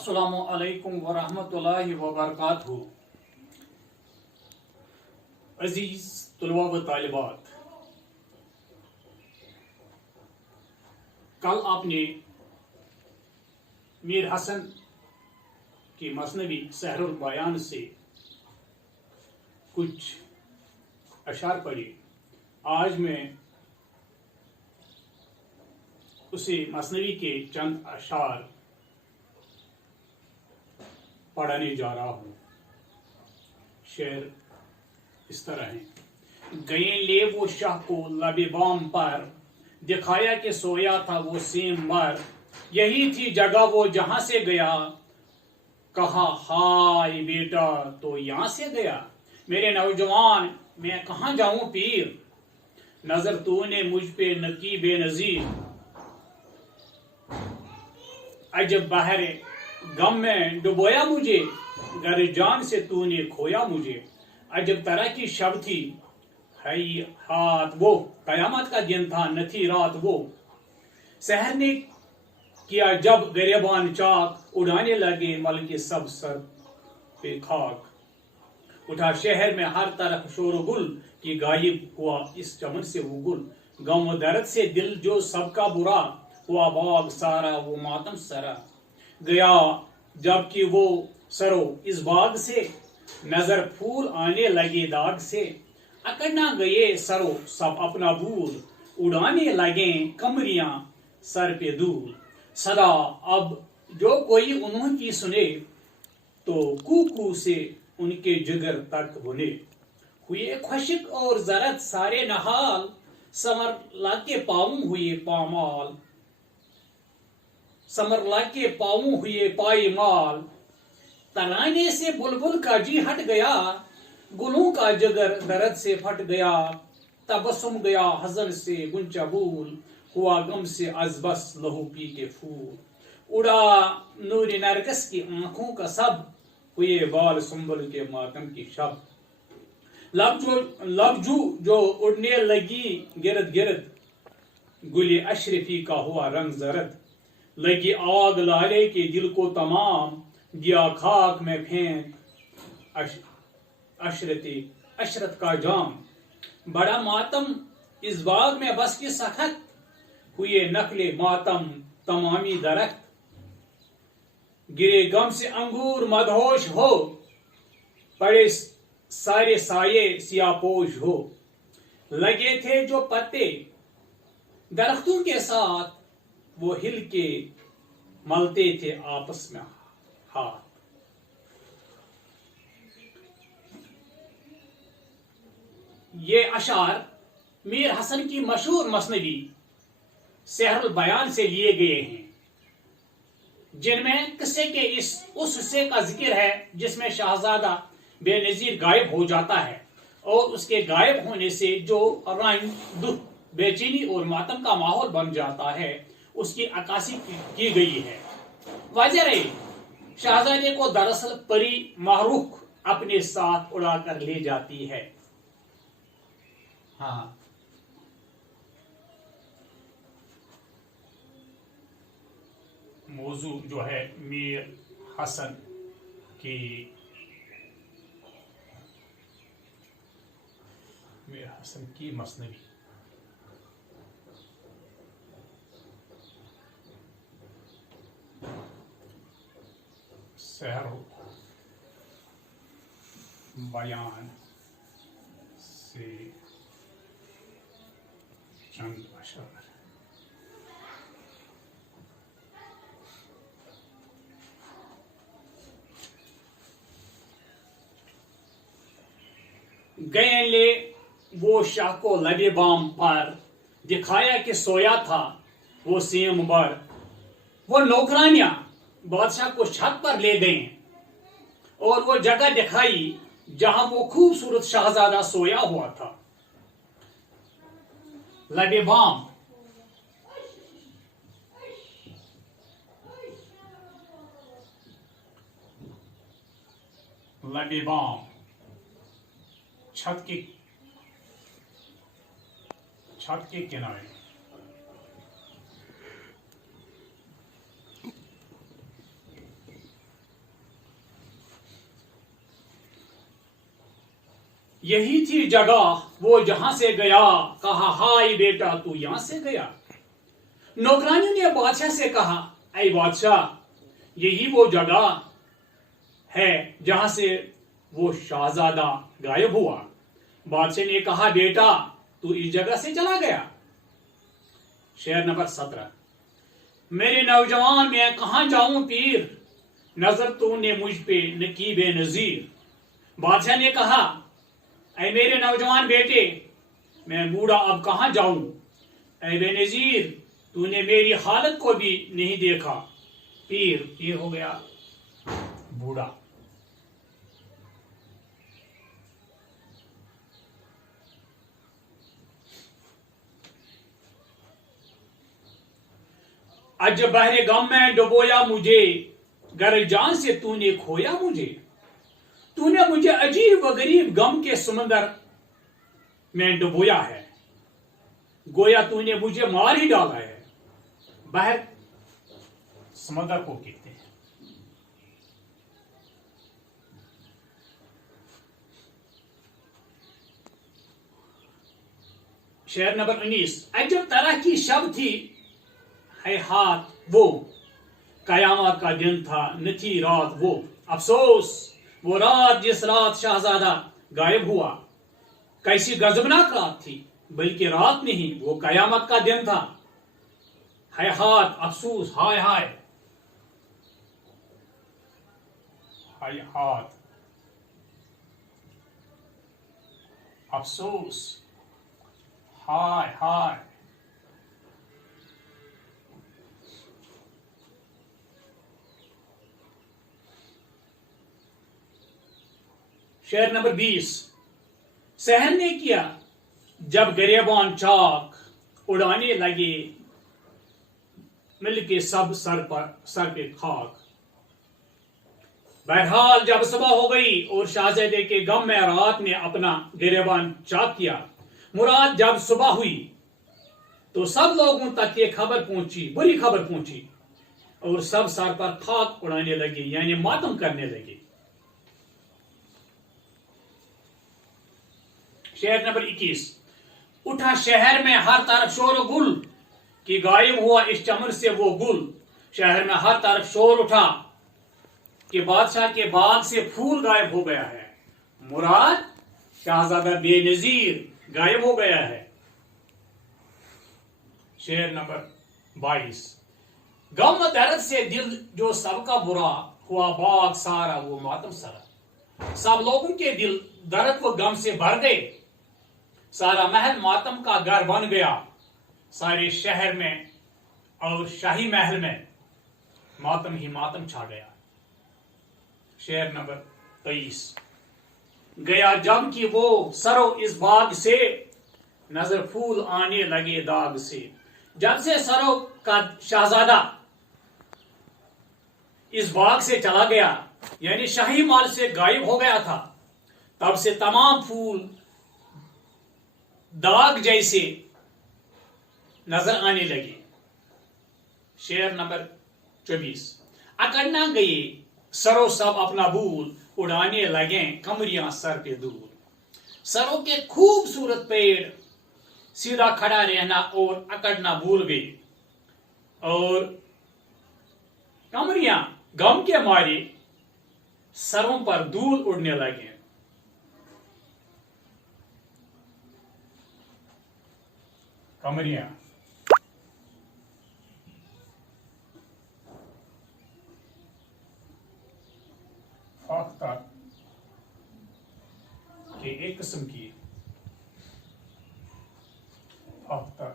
अस्सलामु अलैकुम वरहमतुल्लाहि वबरकातुहू। अजीज तुलबा व तालिबात, कल आपने मीर हसन की मसनवी सहरुल बयान से कुछ अशार पढ़े। आज मैं उसी मसनवी के चंद अशार पढ़ने जा रहा हूं। शेर इस तरह है। गए ले वो शाह को लबे बाम पर, दिखाया कि सोया था वो सेम मर। यही थी जगह वो जहां से गया, कहा हाय बेटा तो यहां से गया। मेरे नौजवान मैं कहां जाऊं पीर, नजर तूने मुझ पे नकी बेनजीर। अजब बहरे गम में डुबोया मुझे, गर जान से तूने खोया मुझे। अजब तरह की शब थी है हाथ वो, कयामत का दिन था न थी रात वो। शहर ने किया जब गरिबान चाक, उड़ाने लगे मल के सब सर पे खाक। उठा शहर में हर तरफ शोरगुल, कि गायब हुआ इस चमन से वो गुल। गम व दर्द से दिल जो सबका बुरा, हुआ बाग सारा वो मातम सरा। गया जबकि वो सरो इस बाग से, नजर फूल आने लगे दाग से। अकड़ना गए सरो सब अपना भूल, उड़ाने लगे कमरियां सर पे दूर। सदा अब जो कोई उन्हों की सुने, तो कू से उनके जिगर तक बुने। हुए खुशक और जरद सारे नहाल, समर लाके पाऊं हुए पामाल। समर लाके पाऊं हुए पाईमाल। तराने से बुलबुल का जी हट गया, गुलों का जिगर दर्द से फट गया। तबस्सुम गया हजन से गुंचा बूल, हुआ गम से अजबस लहू पी के फूल। उड़ा नूर नरगस की आंखों का सब, हुए बाल सुंबल के मातम की शब। लबजू जो उड़ने लगी गिरद गिरद, गुले अशरफी का हुआ रंग जरद। लगी आग लाले के दिल को तमाम, दिया खाक में फेंक अशरत का जाम। बड़ा मातम इस बाग में बस की सखत, हुए नकले मातम तमामी दरख्त। गिरे गम से अंगूर मदहोश हो, पड़े सारे साये सियापोश हो। लगे थे जो पत्ते दरख्तों के साथ, वो हिल के मलते थे आपस में हाथ। ये अशार मीर हसन की मशहूर मसनवी सहरुल बयान से लिए गए हैं, जिनमें किस्से के उस हिस्से का जिक्र है जिसमें शाहजादा बेनजीर गायब हो जाता है, और उसके गायब होने से जो रंज दुख बेचैनी और मातम का माहौल बन जाता है, उसकी अक्कासी की गई है। वजह रही शाहजादे को दरअसल परी माहरूख अपने साथ उड़ाकर ले जाती है। हाँ, मौजू जो है मीर हसन की मसनवी। सहरुल बयान से चंद अशार। गए ले वो शाह को लबे बाम पर, दिखाया कि सोया था वो सेम बर। वो नौकरानियां बादशाह को छत पर ले गए और वो जगह दिखाई जहां वो खूबसूरत शाहजादा सोया हुआ था। लबे बाम लबे बाम छत के किनारे। यही थी जगह वो जहां से गया, कहा हाय बेटा तू यहां से गया। नौकरानियों ने बादशाह से कहा, ऐ बादशाह यही वो जगह है जहां से वो शाहजादा गायब हुआ। बादशाह ने कहा बेटा तू इस जगह से चला गया। शेर नंबर 17, मेरे नौजवान मैं कहां जाऊं पीर, नजर तूने मुझ पे न की बेनजीर। बादशाह ने कहा, ऐ मेरे नौजवान बेटे मैं बूढ़ा अब कहां जाऊं, ऐ बेनजीर तूने मेरी हालत को भी नहीं देखा। पीर हो गया बूढ़ा। अज बहरे गम में डुबोया मुझे, गर जान से तूने खोया मुझे। तूने मुझे अजीब व गरीब गम के समंदर में डुबोया है, गोया तूने मुझे मार ही डाला है। बहर समंदर को कहते हैं। शेर नंबर 19, अजब तरह की शब थी है हाथ वो, कयामत का दिन था न थी रात वो। अफसोस वो रात जिस रात शाहजादा गायब हुआ, कैसी गजबनाक रात थी, बल्कि रात नहीं वो कयामत का दिन था। है हाथ अफसोस, हाय हाय हाय हाथ अफसोस, हाय हाय। शेर नंबर 20, सहन ने किया जब गरेबान चाक, उड़ाने लगे मिल के सब सर पे खाक। बहरहाल जब सुबह हो गई और शाहजादे के गम में रात ने अपना गिरेबान चाक किया, मुराद जब सुबह हुई तो सब लोगों तक ये खबर पहुंची, बुरी खबर पहुंची, और सब सर पर खाक उड़ाने लगे, यानी मातम करने लगे। शेर नंबर 21, उठा शहर में हर तरफ शोर गुल, कि गायब हुआ इस चमन से वो गुल। शहर में हर तरफ शोर उठा कि बादशाह के बाग से फूल गायब हो गया है, मुराद शाहजादा बेनजीर गायब हो गया है। शेर नंबर 22, गम दर्द से दिल जो सबका बुरा हुआ, बाग सारा वो मातम सरा। सब लोगों के दिल दर्द व गम से भर गए, सारा महल मातम का घर बन गया। सारे शहर में और शाही महल में मातम ही मातम छा गया। शेर नंबर 23, गया जब कि वो सरो इस बाग से, नजर फूल आने लगे दाग से। जब से सरो का शाहजादा इस बाग से चला गया, यानी शाही माल से गायब हो गया था, तब से तमाम फूल दाग जैसे नजर आने लगे। शेर नंबर 24, अकड़ना गए सरो सब अपना भूल, उड़ाने लगे कमरियां सर पे दूर। सरों के खूबसूरत पेड़ सीधा खड़ा रहना और अकड़ना भूल गए, और कमरियां गम के मारे सरों पर धूल उड़ने लगे। कमरियां फाख्ता के एक किस्म की फाख्ता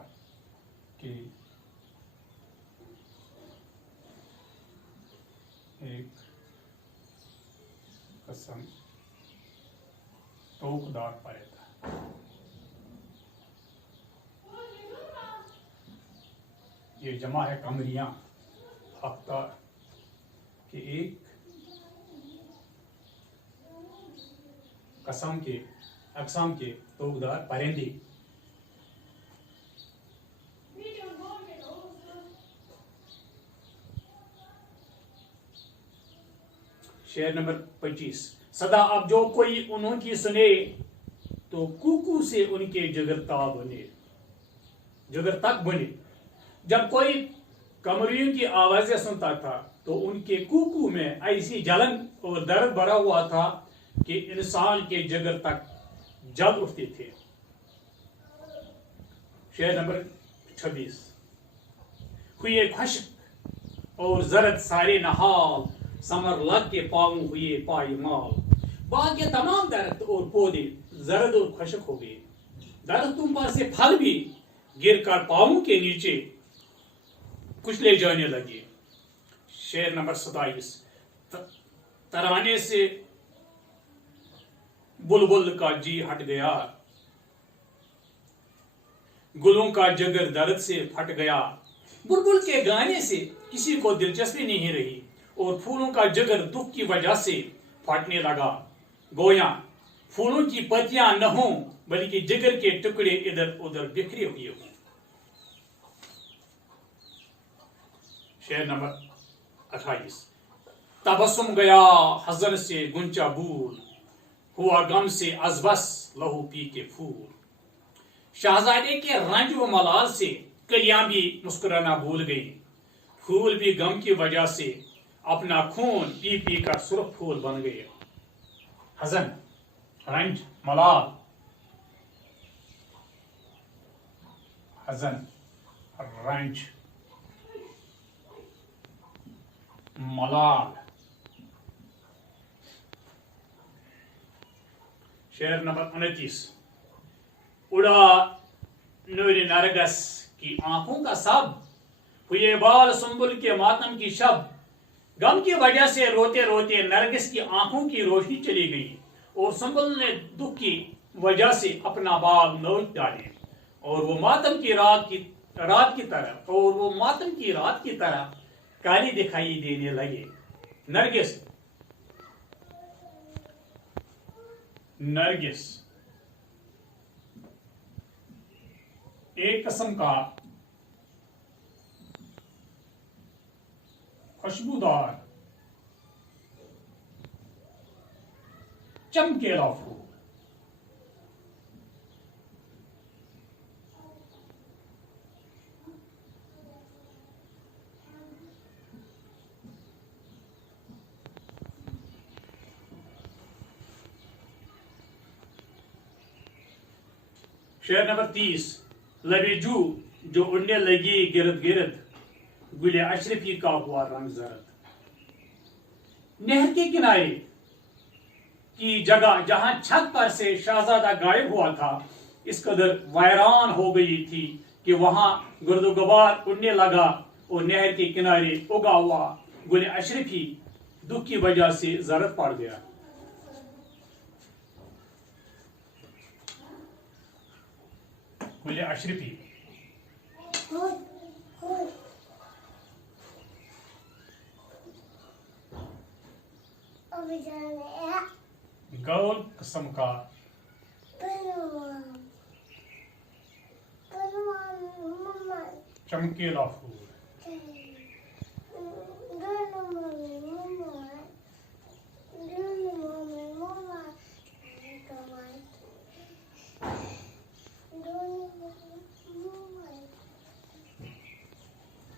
के एक किस्म तोकदार पाया था। ये जमा है कमरियां फाख्ता के एक अकसाम के तोकदार परिंदे। शेर नंबर 25, सदा अब जो कोई उन्हों की सुने, तो कुकू से उनके जिगर तक बने। जब कोई कमरियों की आवाजें सुनता था तो उनके कुकू में ऐसी जलन और दर्द भरा हुआ था कि इंसान के जिगर तक जल उठते थे। शेर नंबर 26। हुए खुश्क और जरद सारे नहाल, समर लग के पाँव हुए पायमाल। बाग के तमाम दरख्त और पौधे जरद और खुश्क हो गए। दरख्तों पर से फल भी गिरकर पाँवों के नीचे कुचले जाने लगे। शेर नंबर 27। तराने से बुलबुल का जी हट गया, गुलों का जिगर दर्द से फट गया। बुलबुल के गाने से किसी को दिलचस्पी नहीं रही और फूलों का जिगर दुख की वजह से फटने लगा। गोया फूलों की पत्तियां न हों बल्कि जिगर के टुकड़े इधर उधर बिखरे हुए हों। शेर नंबर 28। तबस्सुम गया हज़न से गुंचा बूल, हुआ गम से अजबस लहू पी के फूल। शहजादे के रंज व मलाल से कलियां भी मुस्कुराना भूल गई। फूल भी गम की वजह से अपना खून पी पी कर सुर्ख फूल बन गए। हज़न, रंज, मलाल। हज़न, रंज, मलाल। शेर नंबर 29। उड़ा नूर नरगस की आंखों का सब, हुए बाल सुंबुल के मातम की शब। गम की वजह से रोते रोते नरगिस की आंखों की रोशनी चली गई और सुंबुल ने दुख की वजह से अपना बाल नोच डाले और वो मातम की रात की तरह काली दिखाई देने लगे। नरगिस एक किस्म का खुशबूदार चमकेला फूल। शेर नंबर 30। लबेजू जो उड़ने लगी गिरद गिरद, गुले अशरफी का हुआ रंग जरद। नहर के किनारे की जगह जहां छत पर से शहजादा गायब हुआ था इस कदर वैरान हो गई थी कि वहां गुर्दोगबार उड़ने लगा और नहर के किनारे उगा हुआ गुले अशरफी दुख की वजह से जरद पड़ गया। गुले अशरफी गोल किस्म का चमकीला फूल।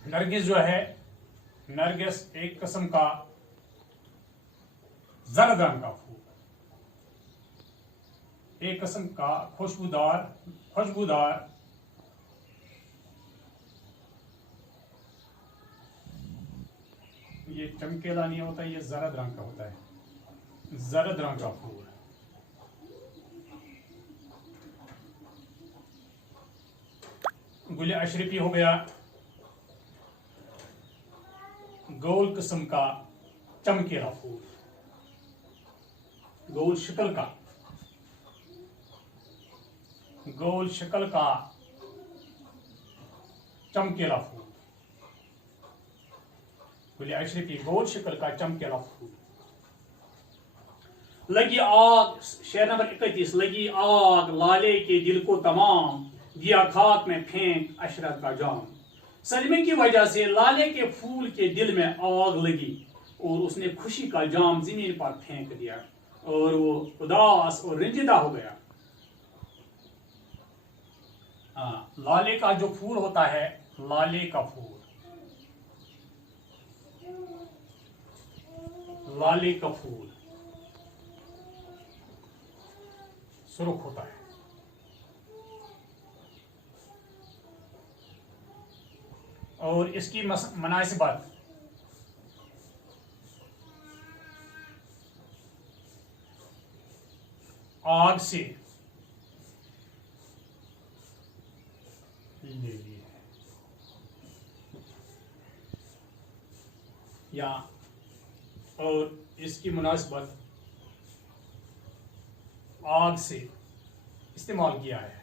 नरगिस जो है, नरगिस एक किस्म का जरद रंग का फूल, एक किस्म का खुशबूदार ये चमकेला नहीं होता, ये जरद रंग का होता है, जरद रंग का फूल। गुले अशरफी हो गया गोल किस्म का चमकेला फूल, गोल शक्ल का चमकेला फूल। गुले अशरफी गोल शक्ल का चमकेला फूल। लगी आग, शेर नंबर 31। लगी आग लाले के दिल को तमाम, दिया खाक में फेंक अशरफ का जाम। सदमे की वजह से लाले के फूल के दिल में आग लगी और उसने खुशी का जाम जमीन पर फेंक दिया और वो उदास और रंजीदा हो गया। हाँ, लाले का जो फूल होता है, लाले का फूल, लाले का फूल सुर्ख होता है। और इसकी मुनासिबत आग से ले ली है, या और इसकी मुनासिबत आग से इस्तेमाल किया है।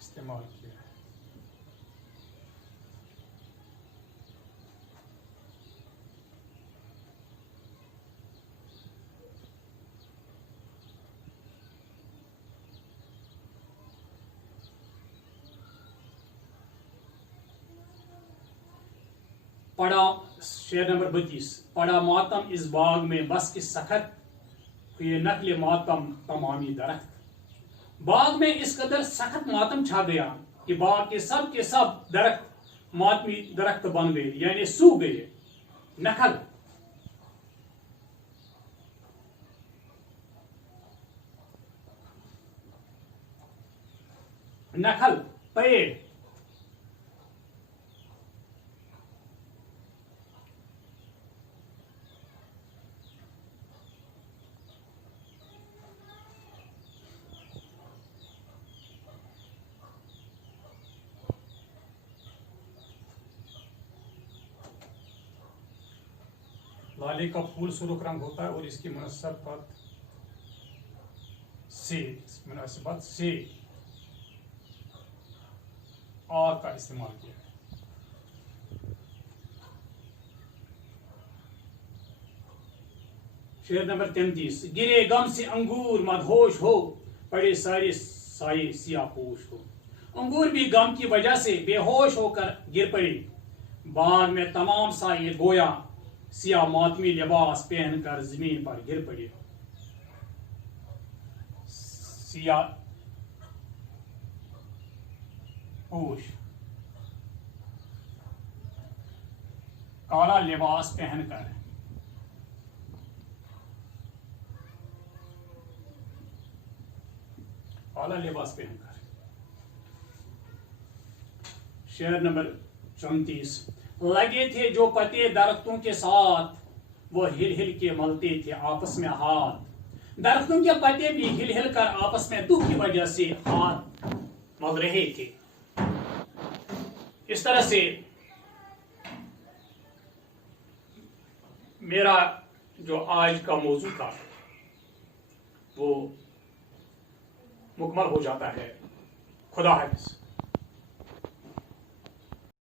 इस्तेमाल किया है। पड़ा शेर नंबर 32, पड़ा मातम इस बाग में बस की सखत, ये नकले मातम तमामी दरख्त। बाग में इस कदर सख्त मातम छा गया कि बाग के सब दरख्त मातमी दरख्त बन गए, यानी सूख गए। नखल, नखल पेड़, लाले का फूल सुर्ख रंग होता है और इसकी मुनासिबत से आग का इस्तेमाल किया है। शेर नंबर 33, गिरे गम से अंगूर मदहोश हो, पड़े सारे साये सियापोश हो। अंगूर भी गम की वजह से बेहोश होकर गिर पड़े। बाग में तमाम साये गोया सिया मातमी लिबास पहनकर जमीन पर गिर पड़े। सिया पोश, काला लिबास पहनकर, काला लिबास पहनकर। शेर नंबर 34, लगे थे जो पते दरख्तों के साथ, वो हिल हिल के मलते थे आपस में हाथ। दरख्तों के पत्ते भी हिल हिल कर आपस में दुख की वजह से हाथ मल रहे थे। इस तरह से मेरा जो आज का मौजू था वो मुकम्मल हो जाता है। खुदा हाफिज़।